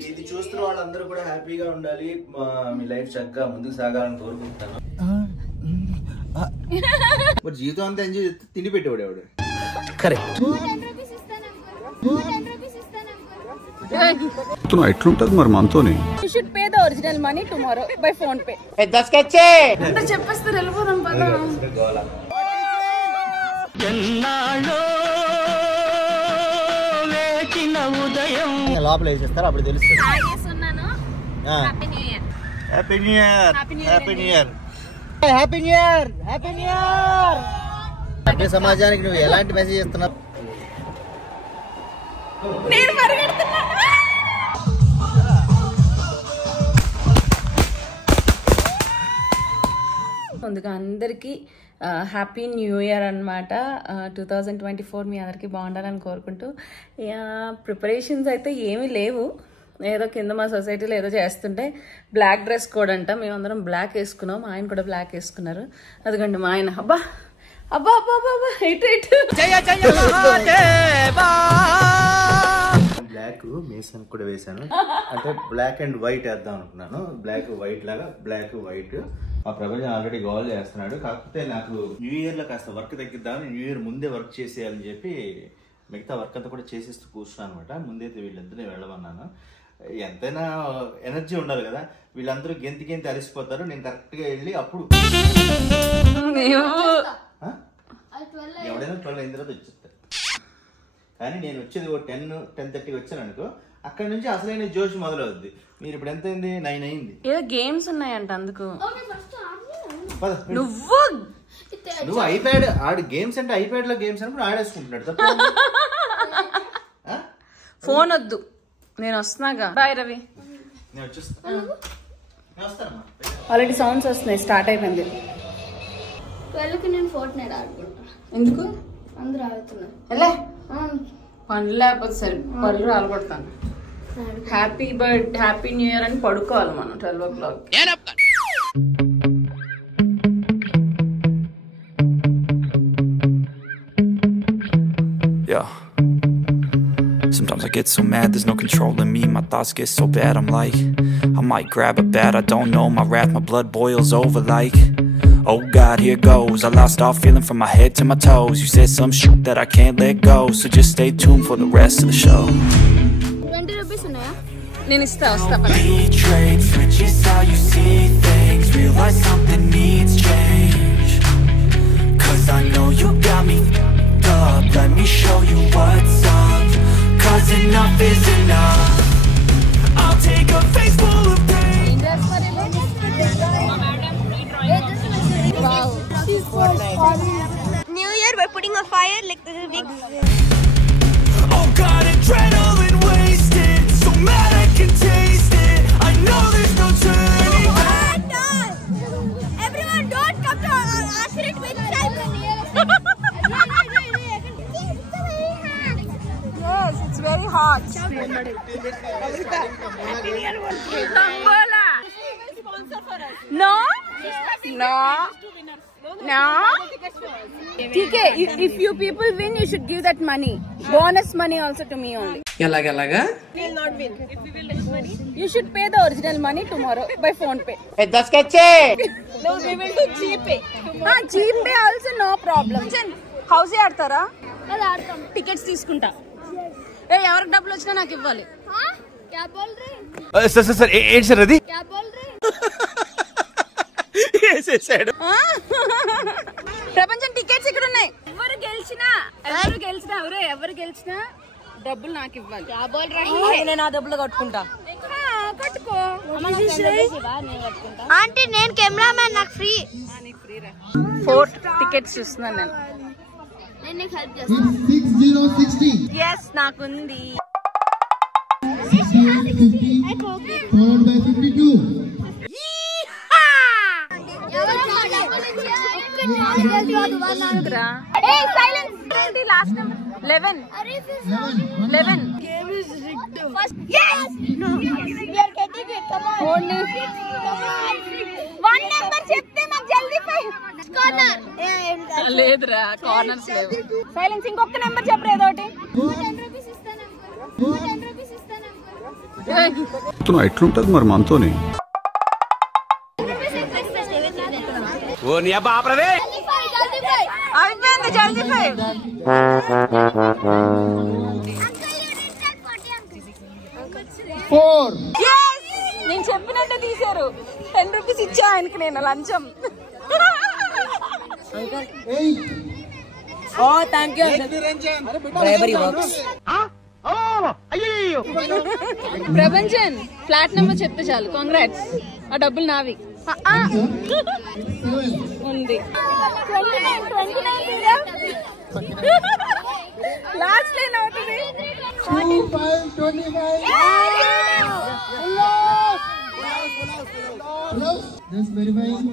ఇది చూస్తున్న వాళ్ళందరూ కూడా హ్యాపీగా ఉండాలి, మీ లైఫ్ చక్కగా ముందుకు సాగాలని కోరుకుంటున్నాను. మరి జీవితం అంతా ఎంజాయ్ చేస్తే తిండి పెట్టేవాడు ఎవడు. కరెక్ట్. ఎట్లుంటది మరి మనతోని. You should pay the original money tomorrow by phone pay. పెద్ద స్కెచ్ అందరూ చెప్పేస్తారు వెళ్ళిపోదాం పద. లోపల వేసేస్తారు అప్పుడు తెలుస్తుంది. Happy new year. Happy new year. Happy new year. Happy new year. Happy new year. సభ్య సమాజానికి నువ్వు ఎలాంటి మెసేజ్ ఇస్తున్నావు? నేను పరిగెడుతున్నా. ముందుగా అందరికీ హ్యాపీ న్యూ ఇయర్ అనమాట. 2024 మీ అందరికీ బాగుండాలని కోరుకుంటూ, ప్రిపరేషన్స్ అయితే ఏమీ లేవు. ఏదో కింద మా సొసైటీలో ఏదో చేస్తుంటే బ్లాక్ డ్రెస్ కోడ్ అంట, మేమందరం బ్లాక్ వేసుకున్నాం, మా ఆయన కూడా బ్లాక్ వేసుకున్నారు. అదిగోండి మా ఆయన. అబ్బా అబ్బా అబ్బా అబ్బా ఇటు ఇటు. బ్లాక్ మేసన్ కూడా వేసాను, అంటే బ్లాక్ అండ్ వైట్ వేద్దాం అనుకున్నాను. బ్లాక్ వైట్ లాగా బ్లాక్ వైట్. మా ప్రపంచం ఆల్రెడీ గోల్ చేస్తున్నాడు, కాకపోతే నాకు న్యూ ఇయర్ లో కాస్త వర్క్ తగ్గిద్దామని న్యూ ఇయర్ ముందే వర్క్ చేసేయాలని చెప్పి మిగతా వర్క్ అంతా కూడా చేసేస్తూ కూర్చున్నాను అనమాట. ముందైతే వీళ్ళిద్దరిని వెళ్ళమన్నాను. ఎంతైనా ఎనర్జీ ఉండాలి కదా, వీళ్ళందరూ గెంతి అలసిపోతారు. నేను కరెక్ట్ గా వెళ్ళి అప్పుడు ఎవడైనా 12 అయిన తర్వాత వచ్చేస్తారు. కానీ నేను వచ్చేది 10-10:30 వచ్చాను అనుకో, అక్కడ నుంచి అసలైన జోష్ మొదలవుద్ది. మీరు ఇప్పుడు ఎంత అయింది? 9 అయింది. ఏదో గేమ్స్ ఉన్నాయంట అందుకు. నువ్వు ఐప్యాడ్ ఆడు గేమ్స్ అంటే ఐప్యాడ్ లో గేమ్స్ అనుకుని ఆడేసుకుంటున్నాడు తప్ప. ఫోన్ వద్దు, నేను వస్తున్నాగా. బాయ్ రవి. నేను వస్తానమ్మా. ఆల్రెడీ సౌండ్స్ వస్తున్నాయి, స్టార్ట్ అయిపోయింది. 12కి నేను ఫోర్ట్నైట్ ఆడుకుంటా. ఎందుకు? అందరూ ఆడుతున్నారు. ఎలా పనులు లేకపోతే సరే, పనులు రాలగొడతాను. హ్యాపీ న్యూ ఇయర్ అని పడుకోవాలి మనం 12 o'clock. Yeah. Sometimes I get so mad, there's no controlling me. My thoughts get so bad, I'm like, I might grab a bat, I don't know. My wrath, my blood boils over like, oh God, here goes. I lost all feeling from my head to my toes. You said some shit that I can't let go, so just stay tuned for the rest of the show. 20 rupees ఉన్నాయా? నేను వస్తా. Trade switches how you see things. Realize something needs change. Cause I know you got me up. Let me show you what's up. Cause enough is enough. I'll take a face full of pain. New Year, we're putting a fire like this big. Oh God, adrenaline wasted. So mad I can taste it. I know there's no turning back. Everyone, don't come to Ashrit with time. Yes, it's very hot. Tambola. No? No. No? Okay, if you people win, you should give that money. Bonus money also to me only. Yalaga? We will not win. If we will lose money, you should pay the original money tomorrow by phone pay. పెద్ద sketch. No, we will do GPay. GPay also no problem. House ఆడతారా? అది ఆడతాం. Tickets తీసుకుంటా. ఎవరికి డబ్బులు వచ్చినా నాకు ఇవ్వాలి. क्या बोल रहे? సార్ ఏంటి సార్ అది? क्या बोल रहे? ప్రపంచం టికెట్స్ ఇక్కడ ఉన్నాయి. ఎవరు గెలిచినా డబ్బులు నాకు ఇవ్వాలి. क्या बोल रहे? నేను ఆ డబ్బులు కట్టుకుంటా. కట్టుకో. ఆంటీ నేను కెమెరామ్యాన్, నాకు ఫ్రీ. 4 టికెట్స్ చూస్తున్నాను నేను. నేను నీకు హెల్ప్ చేస్తాను. 6060 ఎస్ నాకుంది. 50 followed by 52. Last 11. Game is rigged. Yes. No. We are getting it. Come on. Only. Come on. One number చెప్తే నాకు జల్దీ కార్నర్. లేదురా, కార్నర్స్ లేవు. సైలెన్స్. ఇంకొక నెంబర్ చెప్పరు ఏదో ఒకటి. 10 రూపీస్ ఇస్తాను. 10 రూపీస్ ఇస్తాను. ఎట్లుంటది మరి మనతోని నేను చెప్పినట్టే తీశారు. 10 రూపీస్ ఇచ్చా ఆయనకి నేను లంచం. Thank you. Prabhanjan flat number చెప్తే చాలు. కాంగ్రాట్స్. ఆ డబ్బులు నావి ఉంది. లాస్ట్ లైన్ అవుతుంది. Just verifying.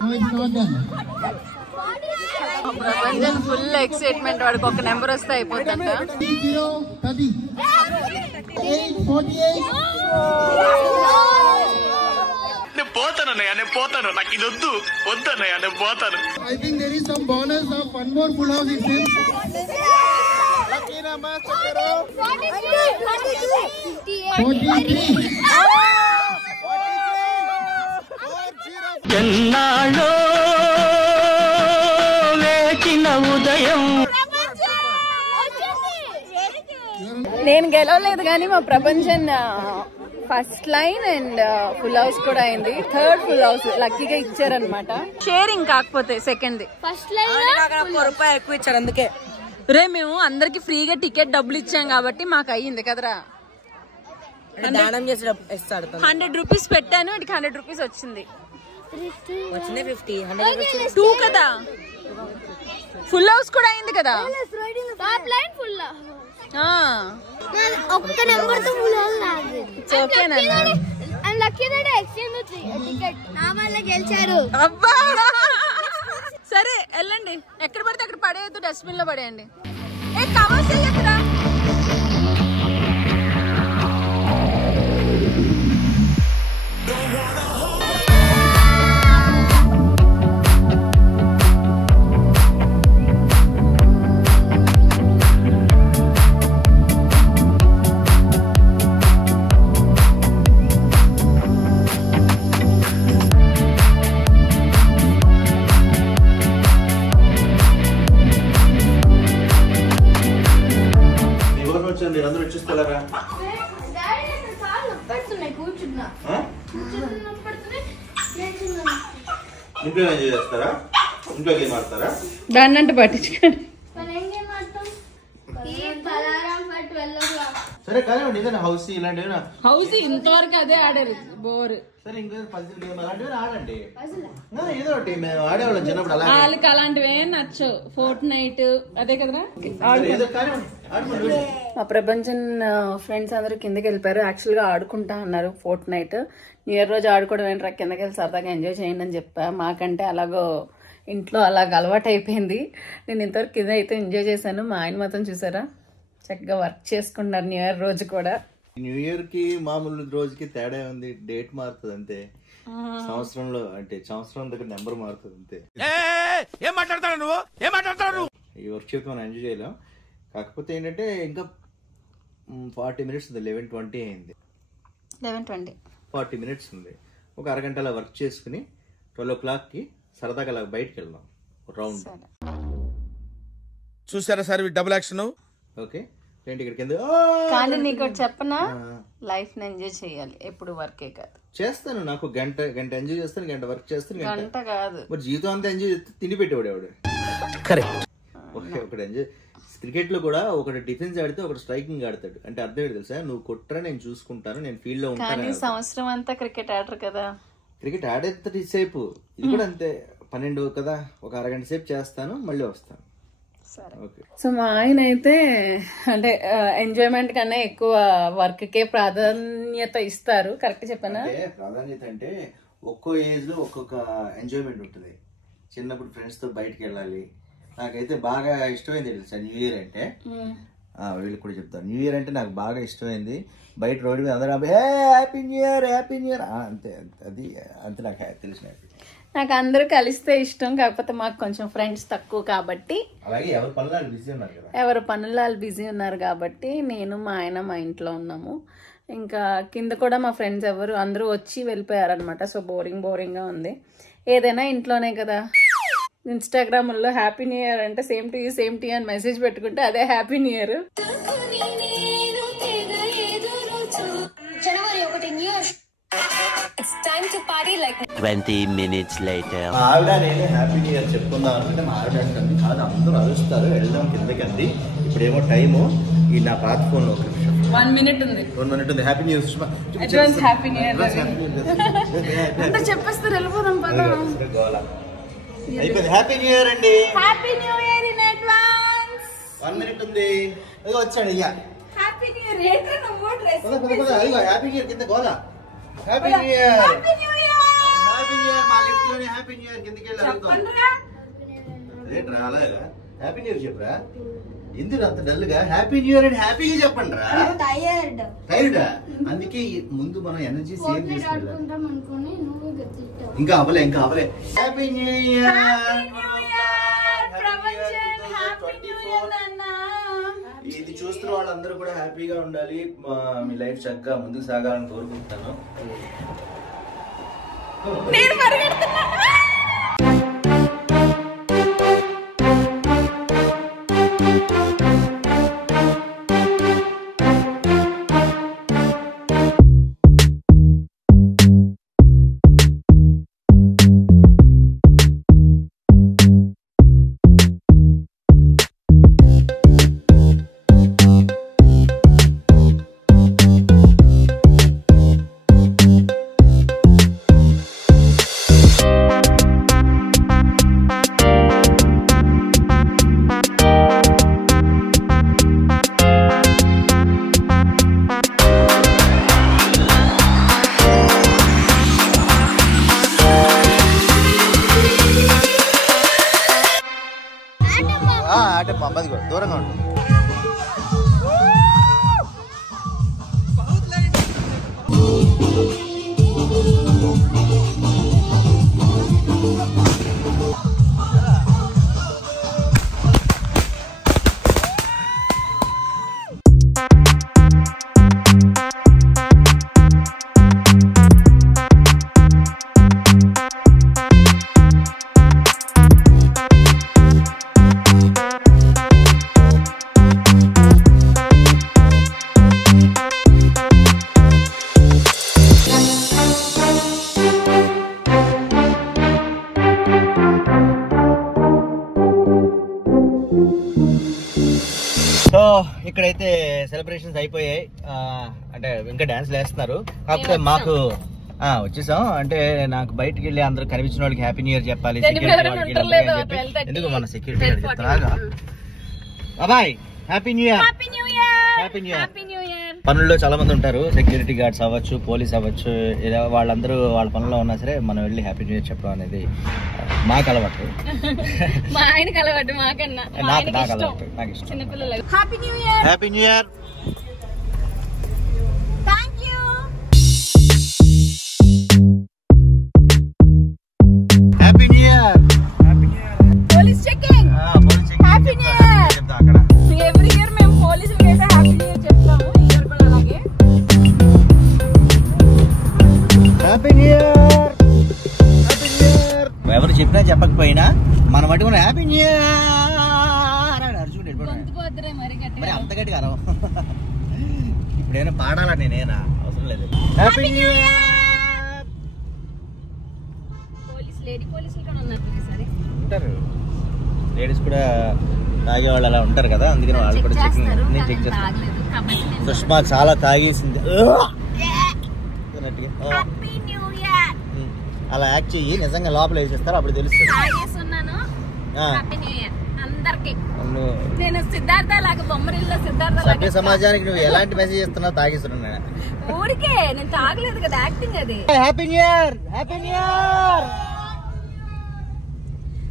No, it's not done. Prabhanjan full excitement. వాడికి ఒక నెంబర్ వస్తే అయిపోతుందంట. 30, 848. నేను పోతాను నాకు ఇది వద్దన్నయ్య నేను పోతాను. I think there is some bonus of one more full house it seems. Lucky number 43. ఎన్నాళ్ళో వేచిన ఉదయం. నేను గెలవలేదు కానీ మా ప్రపంచం first line and full house కూడా అయింది. 3rd ఫుల్ హౌస్ లక్కీగా ఇచ్చారనమాట. షేరింగ్ కాకపోతే సెకండ్ ఫస్ట్ లైన్ రూపాయలు ఎక్కువ ఇచ్చారు. అందుకే రే మేము అందరికి ఫ్రీగా టికెట్ డబ్బులు ఇచ్చాం కాబట్టి మాకు అయ్యింది కదరా. 100 రూపీస్ పెట్టాను. ఇటుకి 100 రూపీస్ వచ్చింది. 2 కదా. ఫుల్ హౌస్ కూడా అయింది కదా. Top line full. ఒక్క నెంబర్ తో ఫుల్ హౌస్ రాదు. ఓకేనా. I lucky that exchange ticket నా వల్ల గెలిచారు. అబ్బా సరే వెళ్ళండి. ఎక్కడ పడితే అక్కడ పడేయద్దు. డస్ట్బిన్ లో పడేయండి. ఏ కవర్స్ ఎక్కడా. మీరందరూ వచ్చేస్తారా? ఇంట్లో ఎంజాయ్ చేస్తారా? ఇంట్లో గేమ్ ఆడతారా? దాన్ని అంటే పట్టించుకోండి. సరే కానివ్వండి. ఏదైనా హౌస్ ఇలాంటివి హౌస్ ఇంతవరకు అదే ఆడారు. బోర్. సరే ఇంకా పజిల్ గేమ్ అలాంటివి ఆడండి. ఏదో ఒకటి మేము ఆడేవాళ్ళం చిన్నప్పుడు. అలా వాళ్ళకి అలాంటివి ఏం నచ్చవు. ఫోర్ట్ నైట్ అదే కదరా. మా ప్రపంచం ఫ్రెండ్స్ అందరూ కిందకి వెళ్ళిపోయారు. యాక్చువల్ గా ఆడుకుంటా అన్నారు ఫోర్ట్ నైట్. న్యూ ఇయర్ రోజు ఆడుకోవడం ఏంట్రా కిందకి వెళ్ళి సరదాగా ఎంజాయ్ చేయండి అని చెప్పా. మాకంటే అలాగో ఇంట్లో అలాగ అలవాటు అయిపోయింది. నేను ఇంతవరకు కింద అయితే ఎంజాయ్ చేశాను. మా ఆయన మాత్రం చూసారా చక్కగా వర్క్ చేసుకున్నారు న్యూ ఇయర్ రోజు కూడా. న్యూ ఇయర్ కి మామూలు రోజుకి తేడా ఉంది. డేట్ మారుతుంది అంతే. సంవత్సరంలో అంటే సంవత్సరం దగ్గర నెంబర్ మారుతుంది అంతే. ఏం మాట్లాడతాడు నువ్వు? ఈ వర్క్షాప్ మనం ఎంజాయ్ చేయలేం. కాకపోతే ఏంటంటే ఇంకా 40 మినిట్స్ ఉంది. 11:20 అయింది. 11:20 40 మినిట్స్ ఉంది. ఒక అరగంట అలా వర్క్ చేసుకుని 12 o'clockకి సరదాగా అలా బయటకు వెళ్దాం రౌండ్. చూసారా సార్ డబుల్ యాక్షన్. ఓకే ఏంటి ఇక్కడ కింద. కానీ నీకు చెప్పనా, లైఫ్ ని ఎంజాయ్ చేయాలి. ఎప్పుడు వర్కే కాదు. చేస్తాను. నాకు గంట ఎంజాయ్ చేస్తాను, గంట వర్క్ చేస్తాను. గంట కాదు మరి జీవితం అంతా ఎంజాయ్ తిండి పెట్టేవాడు ఎవడు. కరెక్ట్. ఒకటి ఎంజాయ్. క్రికెట్ లో కూడా ఒకటి డిఫెన్స్ ఆడితే ఒకటి స్ట్రైకింగ్ ఆడతాడు. అంటే అర్థం ఏంటి తెలుసా? నువ్వు కొట్టరా నేను చూసుకుంటాను, నేను ఫీల్డ్ లో ఉంటాను. సంవత్సరం అంతా క్రికెట్ ఆడరు కదా. క్రికెట్ ఆడేంత సేపు ఇది కూడా అంతే. 12 కదా, ఒక అరగంట సేపు చేస్తాను, మళ్ళీ వస్తాను. సో మా ఆయన అయితే అంటే ఎంజాయ్మెంట్ కన్నా ఎక్కువ వర్క్ కే ప్రాధాన్యత ఇస్తారు. కరెక్ట్ చెప్పానా? ప్రాధాన్యత అంటే ఒక్కో ఏజ్ లో ఒక్కొక్క ఎంజాయ్మెంట్ ఉంటుంది. చిన్నప్పుడు ఫ్రెండ్స్ తో బయటకు వెళ్ళాలి. నాకైతే బాగా ఇష్టమైంది తెలుసా న్యూ ఇయర్ అంటే. వీళ్ళకి కూడా చెప్తాను. న్యూ ఇయర్ అంటే నాకు బాగా ఇష్టమైంది. బయట రోడ్డు మీద అందరూ happy new year happy new year అంతే. అది అంతే నాకు తెలిసిన. నాకు అందరూ కలిస్తే ఇష్టం, కాకపోతే మాకు కొంచెం ఫ్రెండ్స్ తక్కువ కాబట్టి, అలాగే ఎవరి పనులు బిజీ ఉన్నారు కదా, ఎవరి పనులు వాళ్ళు బిజీ ఉన్నారు కాబట్టి నేను మా ఆయన మా ఇంట్లో ఉన్నాము. ఇంకా కింద కూడా మా ఫ్రెండ్స్ ఎవరు అందరూ వచ్చి వెళ్ళిపోయారనమాట. సో బోరింగ్గా ఉంది. ఏదైనా ఇంట్లోనే కదా. ఇన్స్టాగ్రామ్లో హ్యాపీ న్యూ ఇయర్ అంటే సేమ్ టు యూ అని మెసేజ్ పెట్టుకుంటే అదే happy new year. It's time to party like 20 minutes later. మా ఆవిడ నేను హ్యాపీ న్యూ ఇయర్ చెప్పుకుందాం అనుకుంటే మా ఆవిడ అంటుంది కాదు అందరూ అరుస్తారు వెళ్దాం కిందకండి. ఇప్పుడేమో టైము ఈ నా పాత ఫోన్ లో 1 minute ఉంది. 1 minute ఉంది. Happy new year Sushma. Advance happy new year అంతా చెప్పేస్తారు వెళ్ళిపోదాం పదా. అయిపోయింది. హ్యాపీ న్యూ ఇయర్ అండి. Happy new year in advance. 1 minute ఉంది. అదిగో వచ్చాడు ఇయ్య. హ్యాపీ న్యూ ఇయర్ ఏంటో నువ్వు డ్రెస్ అదిగో హ్యాపీ న్యూ ఇయర్ కింద గోలా. Happy new year. Happy new year. Happy new year. మా లిఫ్ట్ లోనే హ్యాపీ న్యూ ఇయర్ కిందకి వెళ్ళి చెప్పండిరా. ఏంట్రా అలాగా హ్యాపీ న్యూ ఇయర్ చెప్పరా? ఎందుకు అంత డల్ గా? హ్యాపీ న్యూ ఇయర్ అని హ్యాపీగా చెప్పండి రా. టైర్డా? అందుకే ముందు మనం ఎనర్జీ సేవ్ చేసుకుంటాం అనుకుని ఇంకా అవలే హ్యాపీ న్యూ ఇయర్. ఇది చూస్తున్న వాళ్ళందరూ కూడా హ్యాపీగా ఉండాలి. మీ లైఫ్ చక్కగా ముందుకు సాగాలని కోరుకుంటున్నాను. నేను పరిగెడుతున్నా. అంటే అమ్మది కూడా దూరంగా ఉంటుంది. సో ఇక్కడైతే సెలబ్రేషన్స్ అయిపోయాయి. అంటే ఇంకా డాన్స్ వేస్తున్నారు. కాకపోతే మాకు వచ్చేసాం. అంటే నాకు బయటికి వెళ్ళి అందరూ కనిపించిన వాళ్ళకి హ్యాపీ న్యూ ఇయర్ చెప్పాలి. ఎందుకు మన సెక్యూరిటీ చెప్తారా బాబాయ్ happy new year. Happy new year. పనుల్లో చాలా మంది ఉంటారు. సెక్యూరిటీ గార్డ్స్ అవ్వచ్చు, పోలీస్ అవ్వచ్చు, వాళ్ళందరూ వాళ్ళ పనుల్లో ఉన్నా సరే మనం వెళ్ళి హ్యాపీ న్యూ ఇయర్ చెప్పడం అనేది మాకు అలవాటు. మా ఆయనకి అలవాటు, మాకన్నా నాకు అలవాటు, నాకు ఇష్టం. చిన్నపిల్లలు happy new year. Happy new year. Thank you. Happy new year. Police checking. Happy new year. అక్కడ ఎవ్రీ ఇయర్ మేము పోలీసులకి అయితే హ్యాపీ న్యూ ఇయర్ చెప్తాము. ఈ ఇయర్ కూడా అలాగే హ్యాపీ న్యూ ఇయర్. ఎవరు చెప్పినా చెప్పకపోయినా మన మట్టి మన హ్యాపీ న్యూ ఇయర్ అని అర్జున్ మరి అంత గట్టిగా అరవ. ఇప్పుడైనా పాడాలా? నేనేనా? అవసరం లేదు. Happy new year. ఉంటారు లేడీస్ కూడా తాగేవాళ్ళు అలా ఉంటారు కదా, అందుకని వాళ్ళు కూడా చెక్ చేస్తారు. సుష్మా చాలా తాగేసింది అలా యాక్ట్ చెయ్యి, నిజంగా లోపల వేసేస్తారు అప్పుడు తెలుస్తుంది. సభ్య సమాజానికి నువ్వు ఎలాంటి మెసేజ్ ఇస్తున్నావు? తాగేస్తున్నా ఊరికే నేను తాగలేదు కదా, యాక్టింగ్ అది. Happy new year. Happy new year.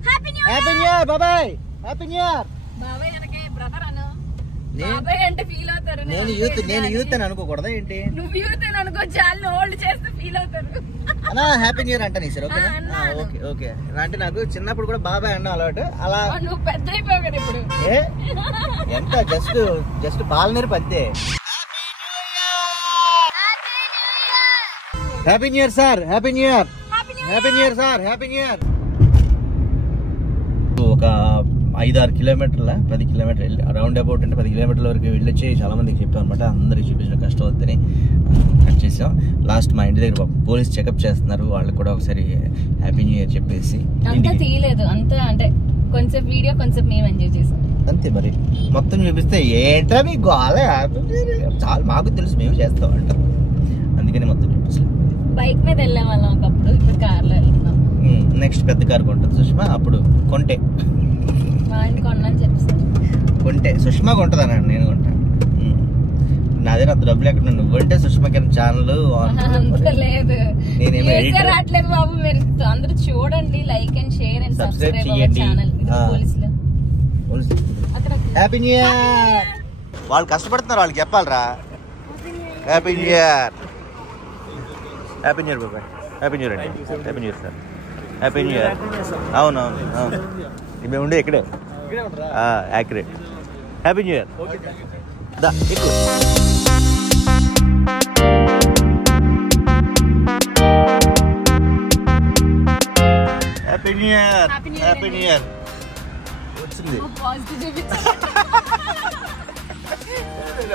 Happy new year బాబాయ్. Happy new year. బాబాయ్ అనకే బ్రదర్ అను. బాబాయ్ అంటే ఫీల్ అవుతారు. నేను యూత్ అని అనుకోకూడదా ఏంటి? నువ్వు యూత్ అని అనుకో, చాలా ఓల్డ్ చేస్తే ఫీల్ అవుతారు. అలా హ్యాపీ న్యూ ఇయర్ అంటాను సార్. Okay okay. అంటే నాకు చిన్నప్పుడు కూడా బాబాయ్ అన్న అలవాటు. అలా నువ్వు పెద్ద అయిపోయావు కదా ఇప్పుడు. ఎంత జస్ట్ పాలనేరు పద్దే. Happy new year sir. Happy new year. Happy new year sir. Happy new year. ఒక 5-6 కిలోమీటర్ల 10 కిలోమీటర్లు రౌండ్ అబౌట్ అంటే 10 కిలోమీటర్ల వరకు వెళ్ళొచ్చి చాలా మందికి చెప్పాం అనమాట. అందరికి చూపించిన కష్టం వద్దని కట్ చేసాం. లాస్ట్ మా ఇంటి దగ్గర పోలీస్ చెకప్ చేస్తున్నారు. వాళ్ళకి కూడా ఒకసారి హ్యాపీ న్యూ ఇయర్ చెప్పేసి అంతా తీయలేదు. అంతా అంటే కొంచెం వీడియో కొంచెం మేము ఎంజాయ్ చేసాం అంతే. మరి మొత్తం చూపిస్తే ఏంట్రా మీకు గోలే, చాలా మాకు తెలుసు మేము చేస్తాం అంటారు. అందుకని మొత్తం చూపిస్తాం. బైక్ మీద వెళ్ళే వాళ్ళం ఒకప్పుడు, ఇప్పుడు కార్లో వెళ్తున్నాం. నెక్స్ట్ పెద్ద కార్ కొంటుంది సుష్మా. అప్పుడు కొంటే మా ఆయన కొన్నాను చెప్పేసి కొంటే సుష్మా కొంటుందన్నా, నేను కొంటాను. నా దగ్గర అంత డబ్బులు ఎక్కడ, నువ్వు కొంటే సుష్మాకి ఛానల్ లేదు. రావట్లేదు బాబు. మీరు అందరూ చూడండి, like and share and subscribe చేయండి ఛానల్. Happy new year. వాళ్ళు కష్టపడుతున్నారు, వాళ్ళకి చెప్పాలరా. Happy new year. Happy new year బాబాయ్. హ్యాపీ న్యూ ఇయర్ అండి. Happy new year sir. Happy new year. అవును మేము ఉండే ఇక్కడే యాక్యురేట్. Happy new year. ఎక్కువ happy new year. Happy new year వచ్చింది.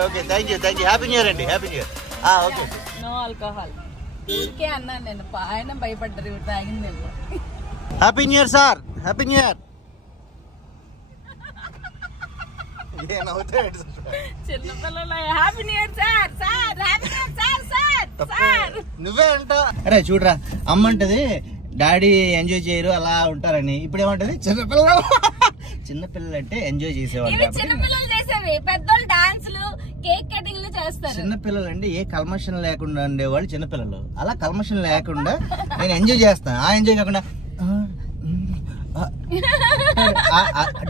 Okay thank you happy new year అండి. Happy new year. Okay. No alcohol. ఊరికే అన్నాను నేను. ఆయన భయపడ్డారు ఇవి తాగింది. Happy new year sir. Happy new year. నువ్వే అంటా. అరే చూడరా, అమ్మ అంటది డాడీ ఎంజాయ్ చేయరు అలా ఉంటారని. ఇప్పుడు ఏమంటది చిన్నపిల్లలు అంటే ఎంజాయ్ చేసేవాళ్ళు. చిన్నపిల్లలు చేసేవి, పెద్దోళ్ళు డాన్సులు కేక్ కటింగ్లు చేస్తారు. చిన్నపిల్లలు అంటే ఏ కల్మషం లేకుండా ఉండేవాళ్ళు చిన్నపిల్లలు. అలా కల్మషం లేకుండా నేను ఎంజాయ్ చేస్తాను. ఆ ఎంజాయ్ కాకుండా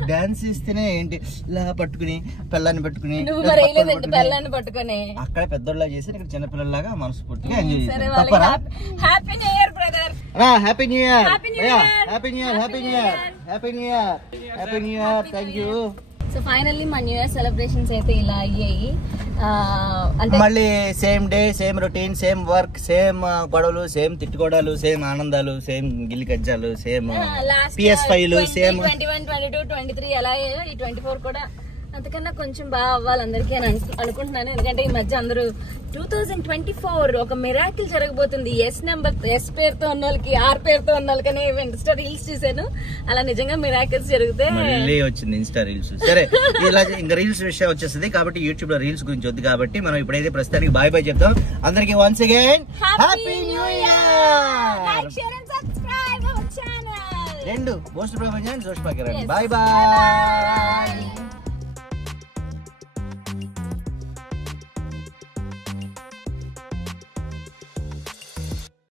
డాన్స్ ఇస్తేనే ఏంటి ఇలా పట్టుకుని పిల్లాన్ని పట్టుకుని అక్కడ పెద్దోళ్ళ చేసి ఇక్కడ చిన్నపిల్లలాగా మనసు పుట్టిగా ఎంజాయ్ చేస్తాను. Happy new year brother. Happy new year. Happy new year. Happy new year. Happy new year. Happy new year. Thank you. So finally మా న్యూ ఇయర్ సెలబ్రేషన్స్ అయితే ఇలా అయ్యాయి. అంటే మళ్ళీ same day, same routine, same work, same గొడవలు, same తిట్టుకోవడాలు, same ఆనందాలు, same గిల్లి కజ్జాలు, same PS5లు, same 21, 22, 23 ఎలా అయ్యాయో ఈ 24 కూడా అంతకన్నా కొంచెం బాగా అవ్వాలి అందరికీ అని అనుకుంటున్నాను. ఎందుకంటే ఈ మధ్య అందరూ 2024 ఒక మిరాకిల్ జరగబోతుంది. ఎస్ పేరుతో ఉన్న వాళ్ళకి, ఆర్ పేరుతో ఉన్న వాళ్ళకనే ఇన్స్టా రీల్స్ చూసాను. అలా నిజంగా మిరాకిల్స్ జరిగితే మళ్ళీ వచ్చింది ఇన్స్టా రీల్స్. సరే ఇలా ఇంకా రీల్స్ విషయం వచ్చేస్తుంది కాబట్టి యూట్యూబ్ లో రీల్స్ గురించి వద్దు కాబట్టి మనం ఇప్పుడైతే ప్రస్తుతానికి బాయ్ బాయ్ చెప్తాం అందరికి. Once again happy new year. Like share and subscribe our channel. రెండు మోస్ట్ ప్రపంచం సుష్మా కిరణ్. Bye bye.